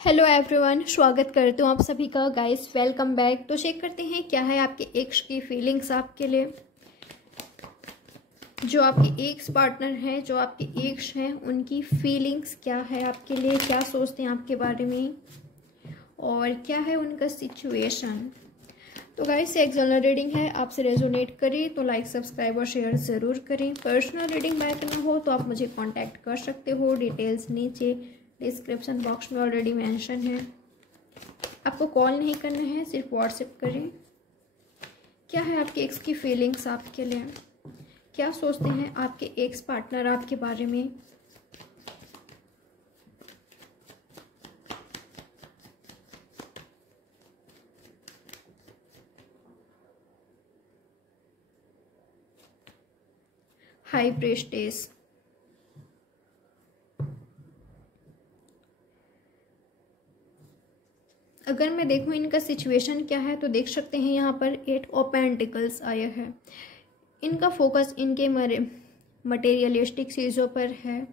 Hello everyone, स्वागत करती हूँ आप सभी का। Guys welcome back. तो चेक करते हैं क्या है आपके एक्स की फीलिंग्स आपके लिए। जो आपके एक्स पार्टनर हैं, जो आपके एक्स हैं, उनकी फीलिंग्स क्या है आपके लिए, क्या सोचते हैं आपके बारे में और क्या है उनका सिचुएशन। तो गाइस एक जनरल रीडिंग है, आपसे रेजोनेट करे तो लाइक सब्सक्राइब और शेयर ज़रूर करें। पर्सनल रीडिंग बाय करना हो तो आप मुझे कांटेक्ट कर सकते हो। डिटेल्स नीचे डिस्क्रिप्शन बॉक्स में ऑलरेडी मेंशन है। आपको कॉल नहीं करना है, सिर्फ व्हाट्सएप करें। क्या है आपके एक्स की फीलिंग्स आपके लिए, क्या सोचते हैं आपके एक्स पार्टनर आपके बारे में। हाई प्रेस्टेस, अगर मैं देखूं इनका सिचुएशन क्या है तो देख सकते हैं यहाँ पर 8 ऑफ पेंटिकल्स आया है। इनका फोकस इनके मटेरियलिस्टिक चीज़ों पर है,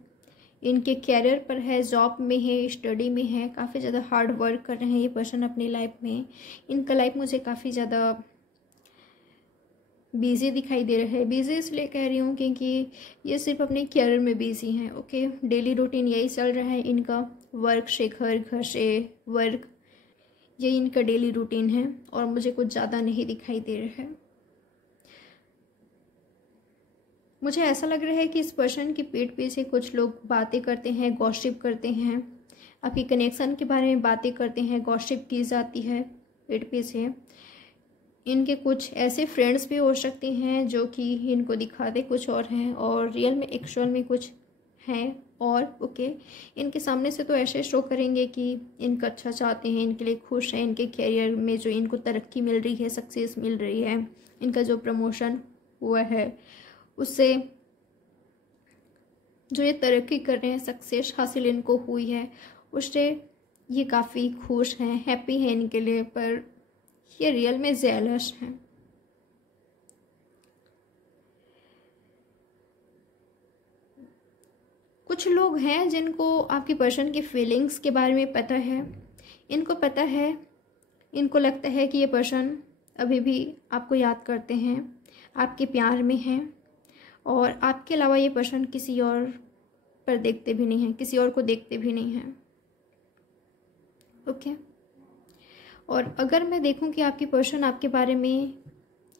इनके कैरियर पर है, जॉब में है, स्टडी में है। काफ़ी ज़्यादा हार्ड वर्क कर रहे हैं ये पर्सन अपनी लाइफ में। इनका लाइफ मुझे काफ़ी ज़्यादा बिजी दिखाई दे रहा है। बिजी इसलिए कह रही हूँ क्योंकि ये सिर्फ अपने कैरियर में बिजी हैं। ओके, डेली रूटीन यही चल रहा है इनका, वर्क से घर, घर से वर्क, ये इनका डेली रूटीन है और मुझे कुछ ज़्यादा नहीं दिखाई दे रहा है। मुझे ऐसा लग रहा है कि इस पर्सन की पीठ पीछे कुछ लोग बातें करते हैं, गॉसिप करते हैं, आपकी कनेक्शन के बारे में बातें करते हैं, गॉसिप की जाती है पीठ पीछे। इनके कुछ ऐसे फ्रेंड्स भी हो सकते हैं जो कि इनको दिखाते कुछ और हैं और रियल में एक्चुअल में कुछ हैं और ओके। इनके सामने से तो ऐसे शो करेंगे कि इनका अच्छा चाहते हैं, इनके लिए खुश हैं, इनके कैरियर में जो इनको तरक्की मिल रही है, सक्सेस मिल रही है, इनका जो प्रमोशन हुआ है उससे जो ये तरक्की कर रहे हैं, सक्सेस हासिल इनको हुई है, उससे ये काफ़ी खुश हैं, हैप्पी हैं इनके लिए। पर ये रियल में जेलस हैं। कुछ लोग हैं जिनको आपकी पर्सन की फीलिंग्स के बारे में पता है। इनको पता है, इनको लगता है कि ये पर्सन अभी भी आपको याद करते हैं, आपके प्यार में हैं और आपके अलावा ये पर्सन किसी और पर देखते भी नहीं हैं, किसी और को देखते भी नहीं हैं। ओके, और अगर मैं देखूं कि आपकी पर्सन आपके बारे में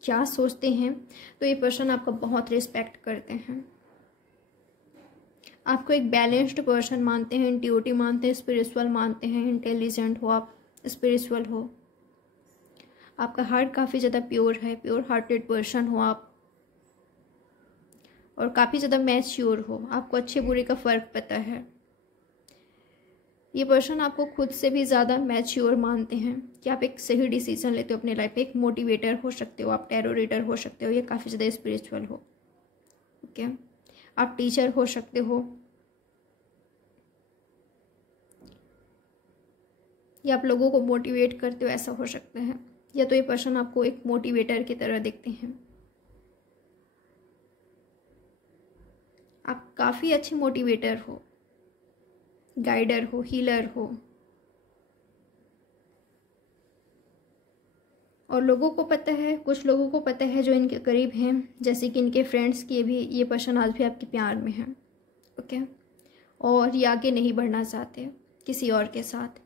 क्या सोचते हैं तो ये पर्सन आपका बहुत रिस्पेक्ट करते हैं, आपको एक बैलेंस्ड पर्सन मानते हैं, इंट्यूटिव मानते हैं, स्पिरिचुअल मानते हैं, इंटेलिजेंट हो आप, स्पिरिचुअल हो, आपका हार्ट काफ़ी ज़्यादा प्योर है, प्योर हार्टेड पर्सन हो आप और काफ़ी ज़्यादा मैच्योर हो, आपको अच्छे बुरे का फ़र्क पता है। ये पर्सन आपको खुद से भी ज़्यादा मैच्योर मानते हैं कि आप एक सही डिसीजन लेते हो अपनी लाइफ में। एक मोटिवेटर हो सकते हो आप, टैरो रीडर हो सकते हो, ये काफ़ी ज़्यादा स्पिरिचुअल हो। ओके, आप टीचर हो सकते हो या आप लोगों को मोटिवेट करते हो, ऐसा हो सकता है। या तो ये पर्सन आपको एक मोटिवेटर की तरह देखते हैं। आप काफ़ी अच्छे मोटिवेटर हो, गाइडर हो, हीलर हो और लोगों को पता है, कुछ लोगों को पता है जो इनके करीब हैं, जैसे कि इनके फ्रेंड्स की भी, ये पर्सन आज भी आपके प्यार में है। ओके, और ये आगे नहीं बढ़ना चाहते किसी और के साथ।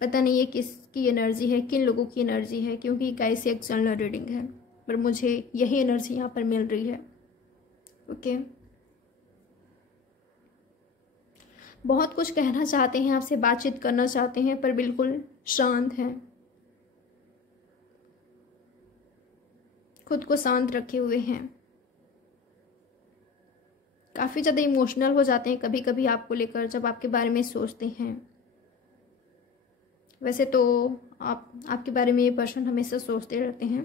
पता नहीं है किसकी एनर्जी है, किन लोगों की एनर्जी है, क्योंकि गाइस एक जनरल रीडिंग है पर मुझे यही एनर्जी यहाँ पर मिल रही है। ओके, बहुत कुछ कहना चाहते हैं, आपसे बातचीत करना चाहते हैं पर बिल्कुल शांत हैं, खुद को शांत रखे हुए हैं, काफ़ी ज़्यादा इमोशनल हो जाते हैं कभी कभी आपको लेकर जब आपके बारे में सोचते हैं। वैसे तो आपके बारे में ये पर्सन हमेशा सोचते रहते हैं,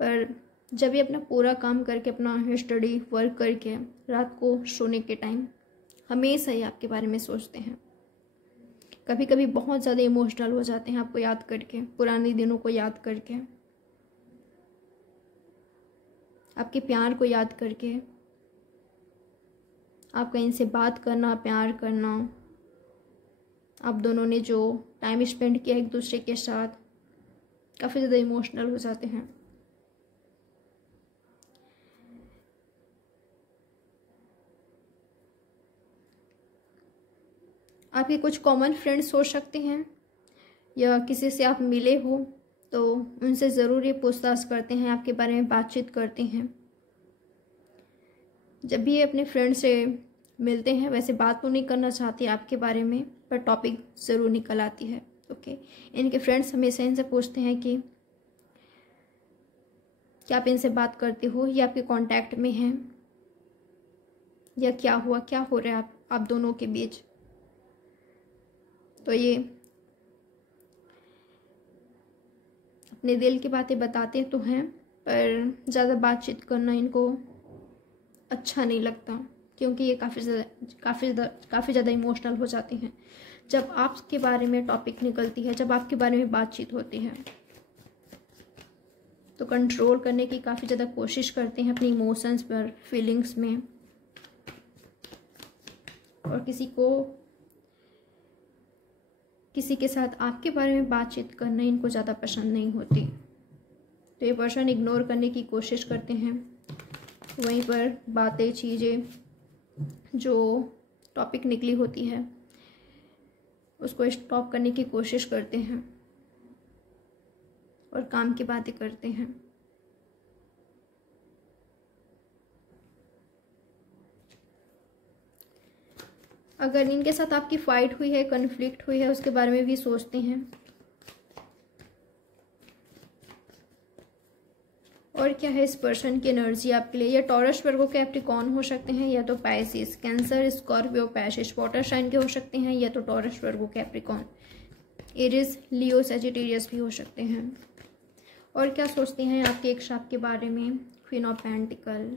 पर जब ये अपना पूरा काम करके, अपना स्टडी वर्क करके रात को सोने के टाइम हमेशा ही आपके बारे में सोचते हैं। कभी कभी बहुत ज़्यादा इमोशनल हो जाते हैं आपको याद करके, पुराने दिनों को याद करके, आपके प्यार को याद करके, आपका इनसे बात करना, प्यार करना, आप दोनों ने जो टाइम स्पेंड किया एक दूसरे के साथ, काफ़ी ज़्यादा इमोशनल हो जाते हैं। आपके कुछ कॉमन फ्रेंड्स हो सकते हैं या किसी से आप मिले हो तो उनसे ज़रूर ये पूछताछ करते हैं, आपके बारे में बातचीत करते हैं। जब भी ये अपने फ्रेंड से मिलते हैं, वैसे बात तो नहीं करना चाहते आपके बारे में, पर टॉपिक ज़रूर निकल आती है। ओके, इनके फ्रेंड्स हमेशा इनसे पूछते हैं कि क्या आप इनसे बात करते हो या आपके कांटेक्ट में हैं, या क्या हुआ, क्या हो रहा है आप दोनों के बीच। तो ये अपने दिल की बातें बताते तो हैं, पर ज़्यादा बातचीत करना इनको अच्छा नहीं लगता, क्योंकि ये काफ़ी ज़्यादा इमोशनल हो जाते हैं जब आपके बारे में टॉपिक निकलती है, जब आपके बारे में बातचीत होती है। तो कंट्रोल करने की काफ़ी ज़्यादा कोशिश करते हैं अपने इमोशंस पर, फीलिंग्स में, और किसी के साथ आपके बारे में बातचीत करना इनको ज़्यादा पसंद नहीं होती। तो ये पर्सन इग्नोर करने की कोशिश करते हैं, वहीं पर बातें, चीज़ें, जो टॉपिक निकली होती है उसको स्टॉप करने की कोशिश करते हैं और काम की बातें करते हैं। अगर इनके साथ आपकी फाइट हुई है, कन्फ्लिक्ट हुई है, उसके बारे में भी सोचते हैं। और क्या है इस पर्सन की एनर्जी आपके लिए। या टॉरस, वर्गो, कैप्रिकॉर्न हो सकते हैं, या तो Pisces, Cancer, Scorpio, Pisces, water sign के हो सकते हैं, या तो Taurus, Virgo, Capricorn, Aries, Leo, Sagittarius भी हो सकते हैं। और क्या सोचते हैं आपके एक शख्स के बारे में। क्वीन ऑफ पेंटिकल,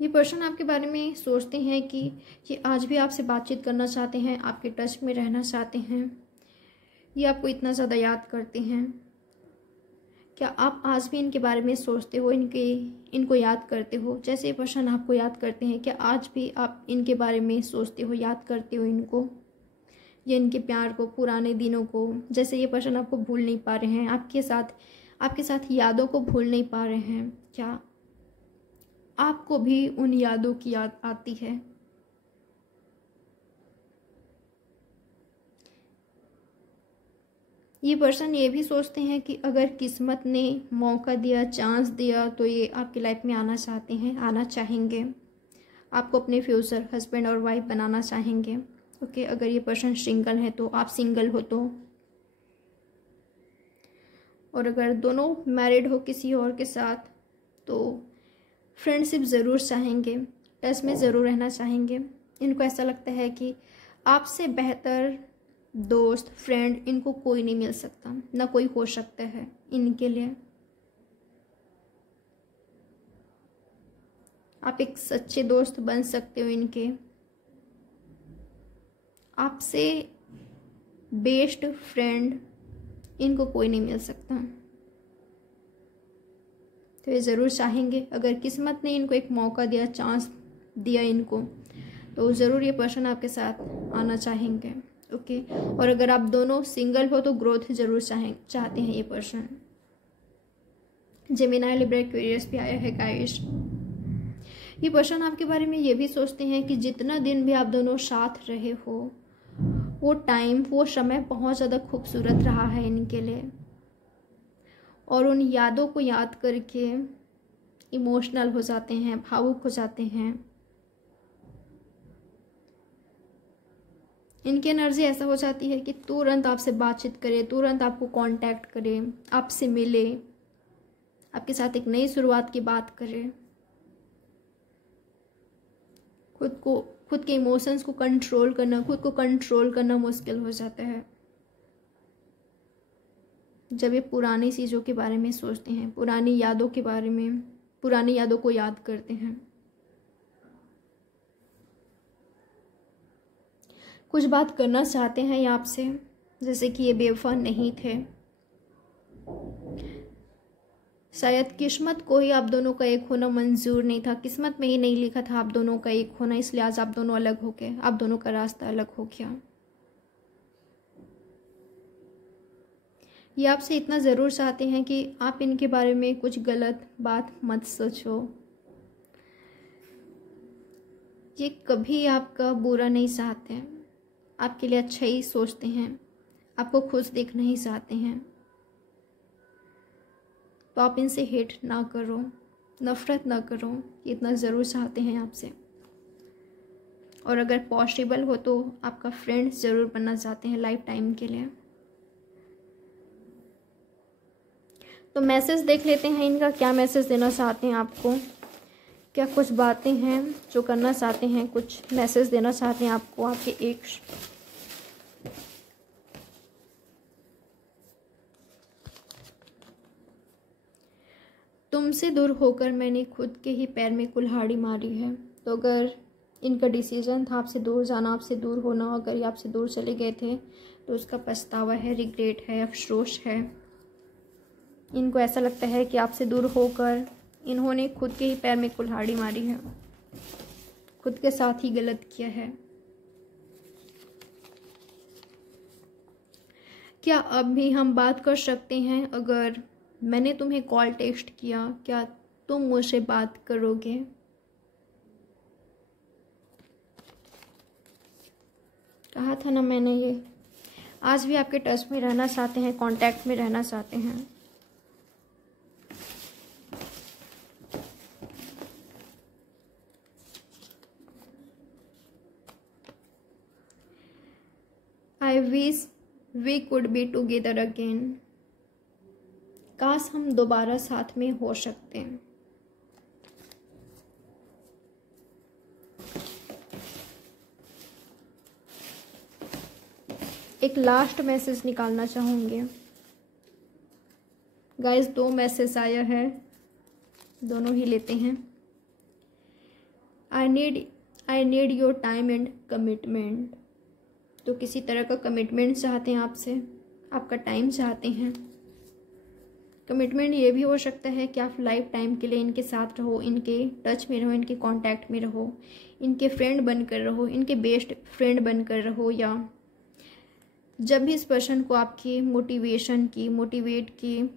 ये पर्सन आपके बारे में सोचते हैं कि ये आज भी आपसे बातचीत करना चाहते हैं, आपके टच में रहना चाहते हैं, ये आपको इतना ज़्यादा याद करते हैं। क्या आप आज भी इनके बारे में सोचते हो, इनको याद करते हो जैसे ये पर्सन आपको याद करते हैं। क्या आज भी आप इनके बारे में सोचते हो, याद करते हो इनको, या इनके प्यार को, पुराने दिनों को, जैसे ये पर्सन आपको भूल नहीं पा रहे हैं, आपके साथ यादों को भूल नहीं पा रहे हैं। क्या आपको भी उन यादों की याद आती है। ये पर्सन ये भी सोचते हैं कि अगर किस्मत ने मौका दिया, चांस दिया, तो ये आपकी लाइफ में आना चाहते हैं, आना चाहेंगे, आपको अपने फ्यूचर हस्बैंड और वाइफ बनाना चाहेंगे। ओके, अगर ये पर्सन सिंगल है तो आप सिंगल हो तो, और अगर दोनों मैरिड हो किसी और के साथ तो फ्रेंडशिप ज़रूर चाहेंगे, टच में ज़रूर रहना चाहेंगे। इनको ऐसा लगता है कि आपसे बेहतर दोस्त, फ्रेंड इनको कोई नहीं मिल सकता, ना कोई हो सकता है इनके लिए। आप एक सच्चे दोस्त बन सकते हो इनके, आपसे बेस्ट फ्रेंड इनको कोई नहीं मिल सकता। तो ये ज़रूर चाहेंगे, अगर किस्मत ने इनको एक मौका दिया, चांस दिया इनको, तो ज़रूर ये पर्सन आपके साथ आना चाहेंगे। ओके, और अगर आप दोनों सिंगल हो तो ग्रोथ ज़रूर चाहते हैं ये पर्सन। जेमिनी, लिब्रा, एक्वेरियस भी आया है गाइस। ये पर्सन आपके बारे में ये भी सोचते हैं कि जितना दिन भी आप दोनों साथ रहे हो, वो टाइम, वो समय बहुत ज़्यादा खूबसूरत रहा है इनके लिए, और उन यादों को याद करके इमोशनल हो जाते हैं, भावुक हो जाते हैं। इनकी एनर्जी ऐसा हो जाती है कि तुरंत आपसे बातचीत करे, तुरंत आपको कांटेक्ट करे, आपसे मिले, आपके साथ एक नई शुरुआत की बात करे। खुद के इमोशंस को कंट्रोल करना, खुद को कंट्रोल करना मुश्किल हो जाता है जब ये पुरानी चीज़ों के बारे में सोचते हैं, पुरानी यादों के बारे में, पुरानी यादों को याद करते हैं। कुछ बात करना चाहते हैं ये आपसे, जैसे कि ये बेवफा नहीं थे, शायद किस्मत को ही आप दोनों का एक होना मंजूर नहीं था, किस्मत में ही नहीं लिखा था आप दोनों का एक होना, इसलिए आज आप दोनों अलग हो गए, आप दोनों का रास्ता अलग हो गया। ये आपसे इतना ज़रूर चाहते हैं कि आप इनके बारे में कुछ गलत बात मत सोचो। ये कभी आपका बुरा नहीं चाहते हैं, आपके लिए अच्छा ही सोचते हैं, आपको खुश देखना ही चाहते हैं। तो आप इनसे हेट ना करो, नफ़रत ना करो, इतना ज़रूर चाहते हैं आपसे। और अगर पॉसिबल हो तो आपका फ्रेंड ज़रूर बनना चाहते हैं लाइफ टाइम के लिए। तो मैसेज देख लेते हैं इनका, क्या मैसेज देना चाहते हैं आपको, क्या कुछ बातें हैं जो करना चाहते हैं, कुछ मैसेज देना चाहते हैं आपको आपके एक्स। तुमसे दूर होकर मैंने खुद के ही पैर में कुल्हाड़ी मारी है। तो अगर इनका डिसीजन था आपसे दूर जाना, आपसे दूर होना, अगर ये आपसे दूर चले गए थे तो उसका पछतावा है, रिग्रेट है, अफसोस है। इनको ऐसा लगता है कि आपसे दूर होकर इन्होंने खुद के ही पैर में कुल्हाड़ी मारी है, खुद के साथ ही गलत किया है। क्या अब भी हम बात कर सकते हैं? अगर मैंने तुम्हें कॉल टेक्स्ट किया, क्या तुम मुझसे बात करोगे? कहा था ना मैंने, ये आज भी आपके टच में रहना चाहते हैं, कांटेक्ट में रहना चाहते हैं। I wish we could be together again. काश हम दोबारा साथ में हो सकते हैं। एक लास्ट मैसेज निकालना चाहूँगी गाइस, 2 मैसेज आया है, दोनों ही लेते हैं। I need your time and commitment. तो किसी तरह का कमिटमेंट चाहते हैं आपसे, आपका टाइम चाहते हैं। कमिटमेंट ये भी हो सकता है कि आप लाइफ टाइम के लिए इनके साथ रहो, इनके टच में रहो, इनके कांटेक्ट में रहो, इनके फ्रेंड बनकर रहो, इनके बेस्ट फ्रेंड बनकर रहो, या जब भी इस पर्सन को आपकी मोटिवेट की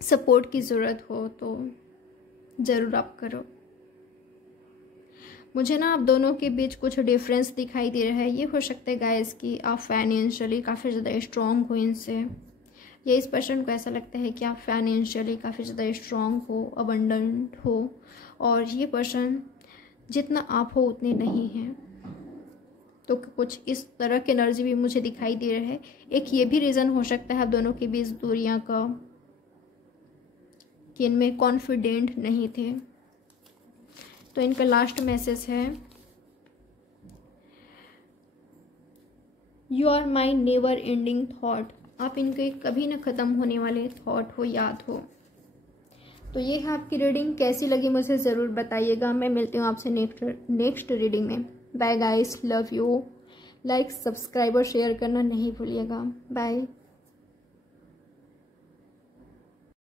सपोर्ट की ज़रूरत हो तो ज़रूर आप करो। मुझे ना आप दोनों के बीच कुछ डिफरेंस दिखाई दे रहा है। ये हो सकता है गाइस कि आप फाइनेंशियली काफ़ी ज़्यादा स्ट्रॉन्ग हो इनसे, या इस पर्सन को ऐसा लगता है कि आप फाइनेंशियली काफ़ी ज़्यादा स्ट्रॉन्ग हो, अबंडेंट हो, और ये पर्सन जितना आप हो उतने नहीं हैं। तो कुछ इस तरह की एनर्जी भी मुझे दिखाई दे रहा है। एक ये भी रीज़न हो सकता है आप दोनों के बीच दूरियां का, कि इनमें कॉन्फिडेंट नहीं थे। तो इनका लास्ट मैसेज है, you are my never ending thought. आप इनके कभी न ख़त्म होने वाले थॉट हो, याद हो। तो ये है आपकी रीडिंग, कैसी लगी मुझे ज़रूर बताइएगा। मैं मिलती हूँ आपसे नेक्स्ट रीडिंग में। Bye guys, love you. Like, subscribe और शेयर करना नहीं भूलिएगा। बाय।